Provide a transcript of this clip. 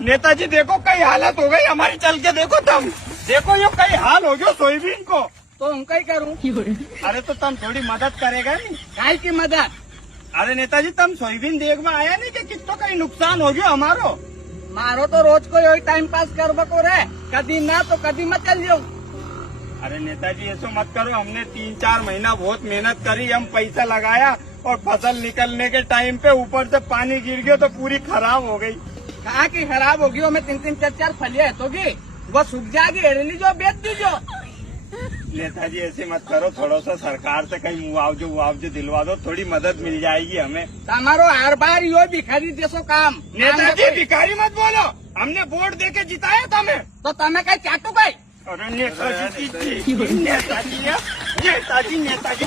नेताजी देखो कई हालत हो गई हमारी, चल के देखो तुम, देखो ये कई हाल हो गयो सोयाबीन को। तो हम कई करूँ? अरे तो तुम थोड़ी मदद करेगा नहीं? काय की मदद? अरे नेताजी तुम सोयाबीन देखवा आया नहीं कि कितो कई नुकसान हो गयो हमारो? मारो तो रोज को यही टाइम पास करबो को रे, कदी ना तो कदी मत चल जाओ। अरे नेताजी ऐसा मत करो, हमने 3-4 महीना बहुत मेहनत करी, हम पैसा लगाया और फसल निकलने के टाइम पे ऊपर से पानी गिर गया तो पूरी खराब हो गई। कहा की खराब होगी? वो में 3-3 4-4 फलियां होगी, वो सूख जाएगी, एड़ली जो बेच दीजो। नेताजी ऐसे मत करो, थोड़ा सा सरकार से कहीं मुआवजे दिलवा दो, थोड़ी मदद मिल जाएगी हमें। हमारो हर बार यो भिखारी जैसो काम। नेताजी भिखारी मत बोलो, हमने वोट देके जिताया तुम्हें। तो तमें कहीं चाटू गई? अरे नेताजी नेताजी नेताजी नेताजी